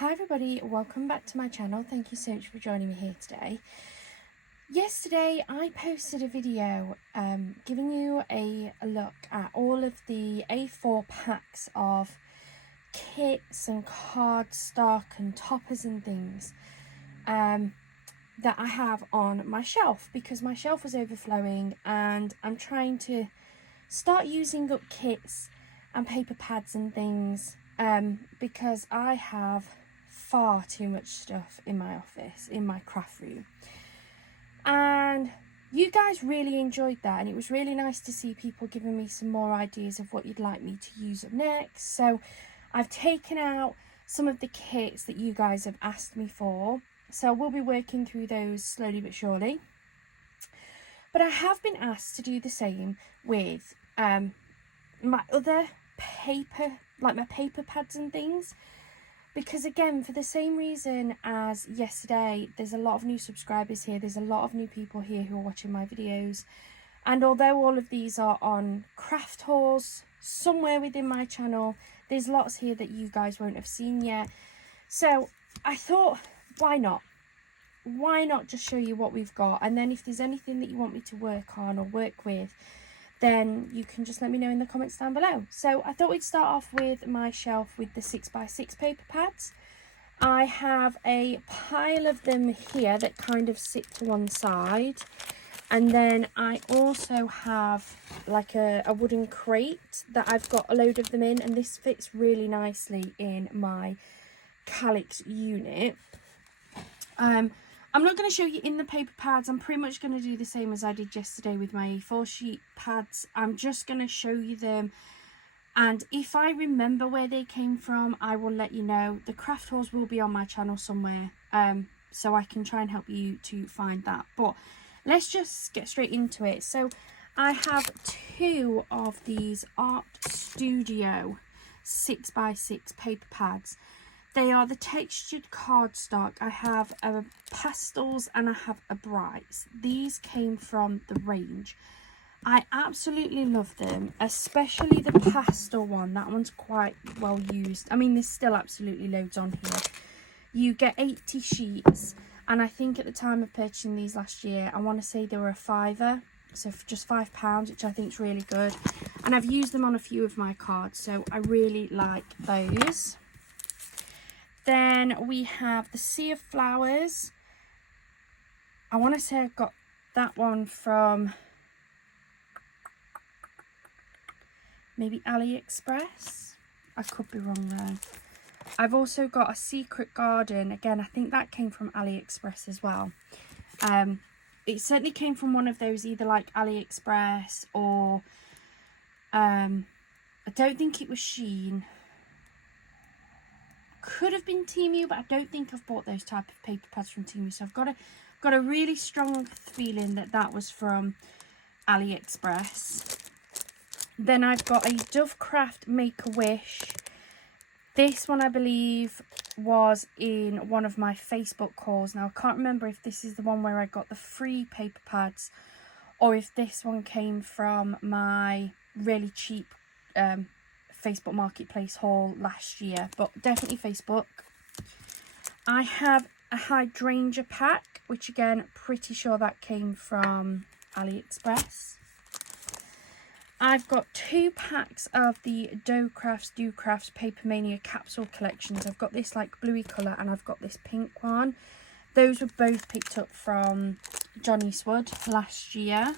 Hi everybody, welcome back to my channel. Thank you so much for joining me here today. Yesterday I posted a video giving you a look at all of the A4 packs of kits and cardstock and toppers and things that I have on my shelf, because my shelf was overflowing and I'm trying to start using up kits and paper pads and things because I have far too much stuff in my office, in my craft room. And you guys really enjoyed that, and it was really nice to see people giving me some more ideas of what you'd like me to use up next. So I've taken out some of the kits that you guys have asked me for, so we'll be working through those slowly but surely. But I have been asked to do the same with my other paper, like my paper pads and things, because again, for the same reason as yesterday, there's a lot of new subscribers here, there's a lot of new people here who are watching my videos, and although all of these are on craft hauls somewhere within my channel, there's lots here that you guys won't have seen yet. So I thought, why not just show you what we've got, and then if there's anything that you want me to work on or work with, then you can just let me know in the comments down below. So I thought we'd start off with my shelf with the 6x6 paper pads. I have a pile of them here that kind of sit to one side, and then I also have like a wooden crate that I've got a load of them in, and this fits really nicely in my calyx unit. I'm not going to show you in the paper pads. I'm pretty much going to do the same as I did yesterday with my A4 sheet pads. I'm just going to show you them, and if I remember where they came from, I will let you know. The craft hauls will be on my channel somewhere, so I can try and help you to find that. But let's just get straight into it. So I have two of these Art Studio 6x6 paper pads. They are the textured cardstock. I have a pastels and I have a brights. These came from the range. I absolutely love them, especially the pastel one. That one's quite well used. I mean, there's still absolutely loads on here. You get 80 sheets, and I think at the time of purchasing these last year, I want to say they were a £5, so for just £5, which I think is really good. And I've used them on a few of my cards, so I really like those. Then we have the Sea of Flowers. I want to say I got that one from maybe AliExpress. I could be wrong there. I've also got a Secret Garden. Again, I think that came from AliExpress as well. It certainly came from one of those, either like AliExpress or I don't think it was Shein. Could have been Temu, but I don't think I've bought those type of paper pads from Temu, so I've got a really strong feeling that that was from AliExpress. Then I've got a Dovecraft Make-A-Wish. This one I believe was in one of my Facebook hauls. Now I can't remember if this is the one where I got the free paper pads, or if this one came from my really cheap Facebook Marketplace haul last year, but definitely Facebook. I have a hydrangea pack, which again, pretty sure that came from AliExpress. I've got 2 packs of the Do Crafts Paper Mania capsule collections. I've got this like bluey colour, and I've got this pink one. Those were both picked up from John Eastwood last year.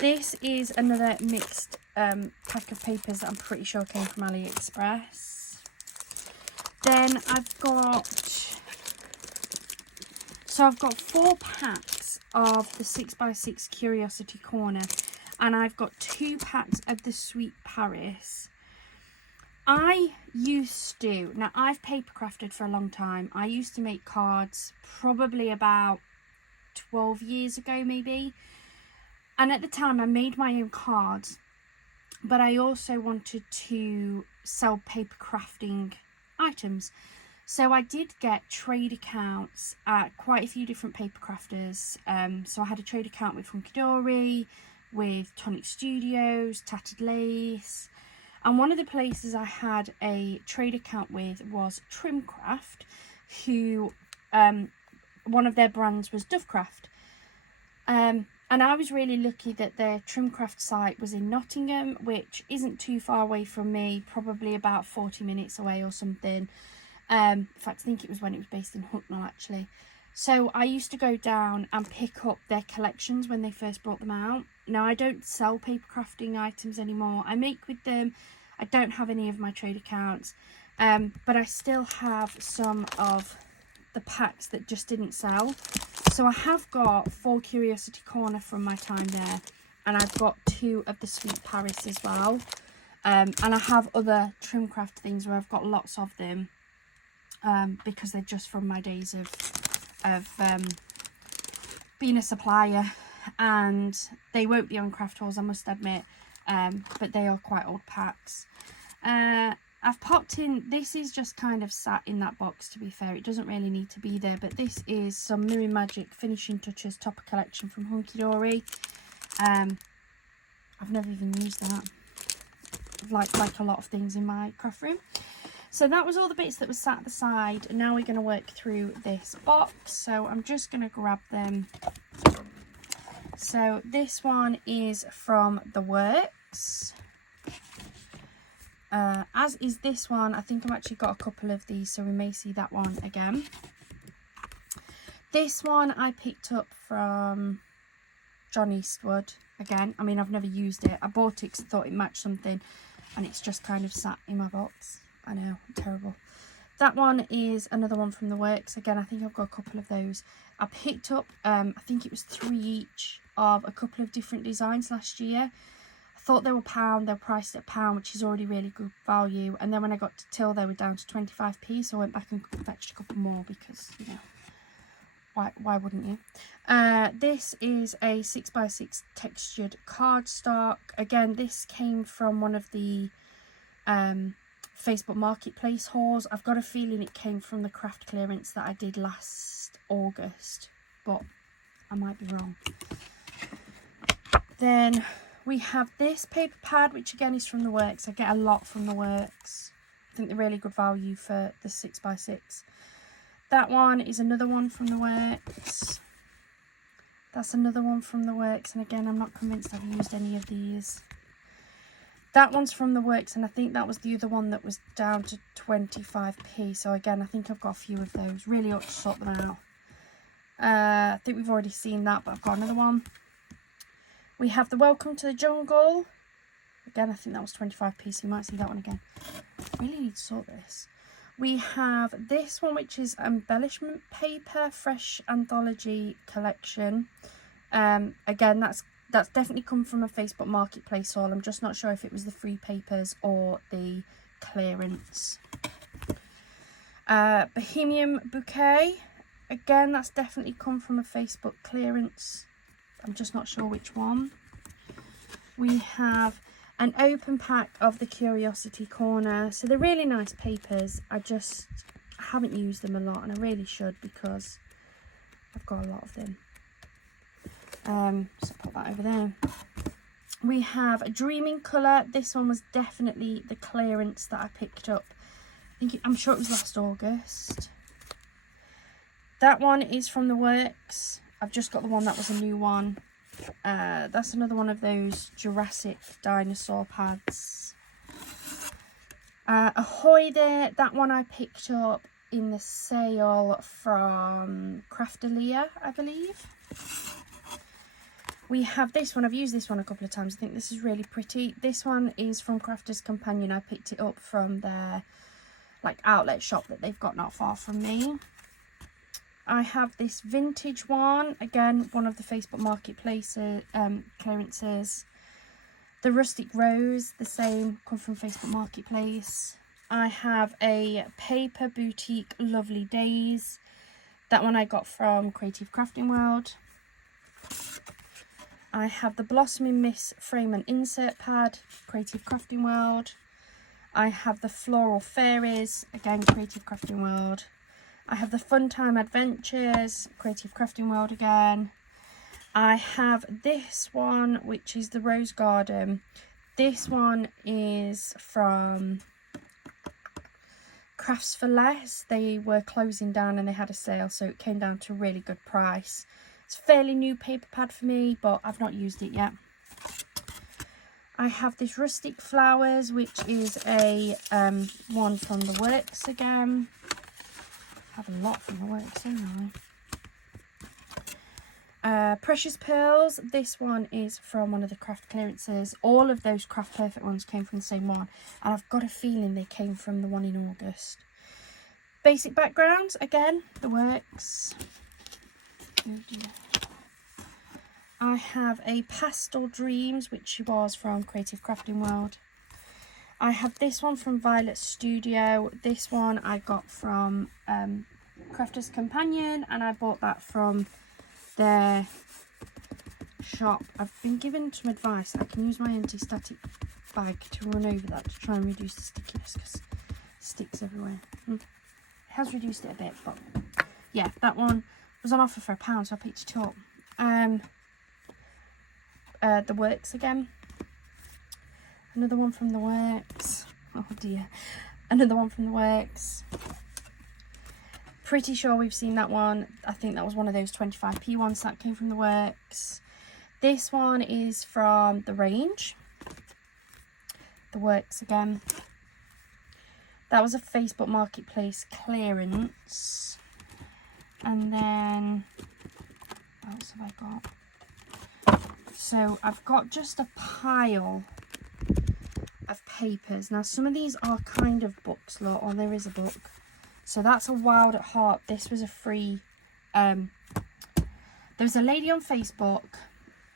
This is another mixed pack of papers that I'm pretty sure came from AliExpress. Then I've got 4 packs of the 6x6 Curiosity Corner, and I've got 2 packs of the Sweet Paris. Now I've paper crafted for a long time. I used to make cards probably about 12 years ago maybe, and at the time I made my own cards, but I also wanted to sell paper crafting items. So I did get trade accounts at quite a few different paper crafters. So I had a trade account with Funky Dory, with Tonic Studios, Tattered Lace. And one of the places I had a trade account with was Trimcraft, who one of their brands was Dovecraft. And I was really lucky that their Trimcraft site was in Nottingham, which isn't too far away from me, probably about 40 minutes away or something. In fact, I think it was when it was based in Hucknall, actually. So I used to go down and pick up their collections when they first brought them out. Now, I don't sell paper crafting items anymore. I make with them. I don't have any of my trade accounts. But I still have some of the packs that just didn't sell. So I have got 4 Curiosity Corner from my time there. And I've got 2 of the Sweet Paris as well. And I have other Trimcraft things where I've got lots of them. Because they're just from my days of being a supplier, and they won't be on Craft Hauls, I must admit, but they are quite old packs. I've popped in, this is just kind of sat in that box, to be fair, it doesn't really need to be there, but this is some Mirror Magic Finishing Touches Topper Collection from Hunky Dory. I've never even used that, like a lot of things in my craft room. So that was all the bits that was sat at the side, and now we're going to work through this box. So I'm just going to grab them. So this one is from The Works. As is this one. I think I've actually got a couple of these, so we may see that one again. This one I picked up from John Eastwood again. I mean, I've never used it. I bought it because I thought it matched something, and it's just kind of sat in my box. I know, terrible. That one is another one from The Works. Again, I think I've got a couple of those. I picked up, I think it was 3 each of a couple of different designs last year. I thought they were £1. They were priced at £1, which is already really good value. And then when I got to till, they were down to 25p. So I went back and fetched a couple more because, you know, why wouldn't you? This is a 6x6 textured cardstock. Again, this came from one of the Facebook Marketplace hauls. I've got a feeling it came from the craft clearance that I did last August, but I might be wrong. Then we have this paper pad, which again is from The Works. I get a lot from The Works. I think they're really good value for the 6x6. That one is another one from The Works. That's another one from The Works, and again, I'm not convinced I've used any of these. That one's from The Works, and I think that was the other one that was down to 25p. So again, I think I've got a few of those. Really ought to sort them out. I think we've already seen that, but I've got another one. We have the Welcome to the Jungle. Again, I think that was 25p, so you might see that one again. I really need to sort this. We have this one, which is embellishment paper, Fresh Anthology Collection. Again, that's definitely come from a Facebook Marketplace haul. I'm just not sure if it was the free papers or the clearance. Bohemian Bouquet. Again, that's definitely come from a Facebook clearance. I'm just not sure which one. We have an open pack of the Curiosity Corner. So they're really nice papers. I haven't used them a lot, and I really should because I've got a lot of them. So put that over there. We have a Dreaming Colour. This one was definitely the clearance that I picked up. I'm sure it was last August. That one is from The Works. I've just got the one that was a new one. That's another one of those Jurassic dinosaur pads. Ahoy there. That one I picked up in the sale from Craftalia, I believe. We have this one. I've used this one a couple of times. I think this is really pretty. This one is from Crafter's Companion. I picked it up from their outlet shop that they've got not far from me. I have this vintage one. Again, one of the Facebook Marketplace clearances. The Rustic Rose, the same, come from Facebook Marketplace. I have a Paper Boutique Lovely Days. That one I got from Creative Crafting World. I have the Blossoming Miss Frame and Insert Pad, Creative Crafting World. I have the Floral Fairies, again Creative Crafting World. I have the Funtime Adventures, Creative Crafting World again. I have this one, which is the Rose Garden. This one is from Crafts for Less. They were closing down and they had a sale, so it came down to a really good price. It's a fairly new paper pad for me, but I've not used it yet. I have this Rustic Flowers, which is a one from the Works again. I have a lot from the Works, don't I? Precious Pearls. This one is from one of the craft clearances. All of those Craft Perfect ones came from the same one, and I've got a feeling they came from the one in August. Basic Backgrounds, again, the Works. Oh dear. I have a Pastel Dreams, which was from Creative Crafting World. I have this one from Violet Studio. This one I got from Crafter's Companion, and I bought that from their shop. I've been given some advice. I can use my anti-static bag to run over that to try and reduce the stickiness, because it sticks everywhere. It has reduced it a bit, but yeah, that one was on offer for £1, so I picked it up. The Works again. Another one from the Works. Oh dear. Another one from the Works. Pretty sure we've seen that one. I think that was one of those 25p ones that came from the Works. This one is from the range. The Works again. That was a Facebook Marketplace clearance. And then what else have I got? So I've got just a pile of papers. Now some of these are kind of books, lot, or there is a book. So that's a Wild at Heart. This was a free, there was a lady on Facebook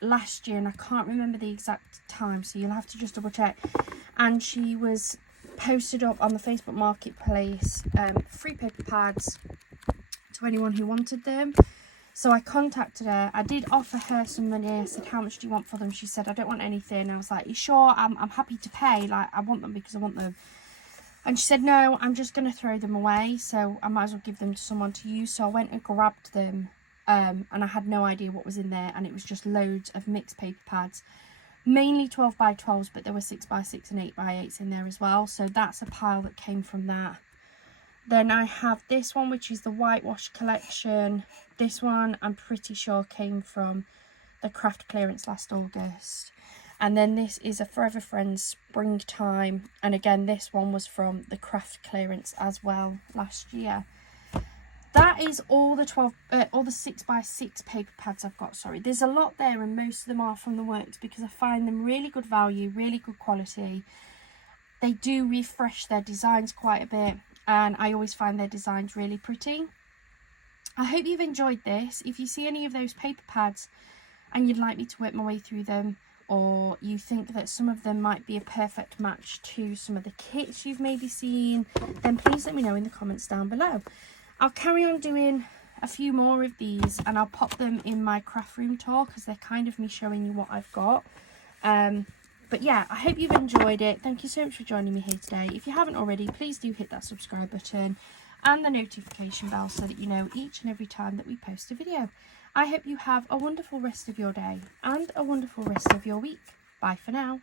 last year, and I can't remember the exact time, so you'll have to just double check. And she was posted up on the Facebook Marketplace, free paper pads to anyone who wanted them. So I contacted her. I did offer her some money. I said, how much do you want for them? She said, I don't want anything. I was like, you sure? I'm happy to pay. Like, I want them because I want them. And she said, no, I'm just going to throw them away. So I might as well give them to someone to use. So I went and grabbed them. And I had no idea what was in there. And it was just loads of mixed paper pads. Mainly 12 by 12s, but there were 6 by 6 and 8 by 8s in there as well. So that's a pile that came from that. Then I have this one, which is the Whitewash collection. This one I'm pretty sure came from the craft clearance last August. And then this is a Forever Friends Springtime. And again, this one was from the craft clearance as well last year. That is all the 6 by 6 paper pads I've got. Sorry, there's a lot there, and most of them are from the Works because I find them really good value, really good quality. They do refresh their designs quite a bit, and I always find their designs really pretty. I hope you've enjoyed this. If you see any of those paper pads and you'd like me to work my way through them, or you think that some of them might be a perfect match to some of the kits you've maybe seen, then please let me know in the comments down below. I'll carry on doing a few more of these, and I'll pop them in my craft room tour because they're kind of me showing you what I've got. But yeah, I hope you've enjoyed it. Thank you so much for joining me here today. If you haven't already, please do hit that subscribe button and the notification bell so that you know each and every time that we post a video. I hope you have a wonderful rest of your day and a wonderful rest of your week. Bye for now.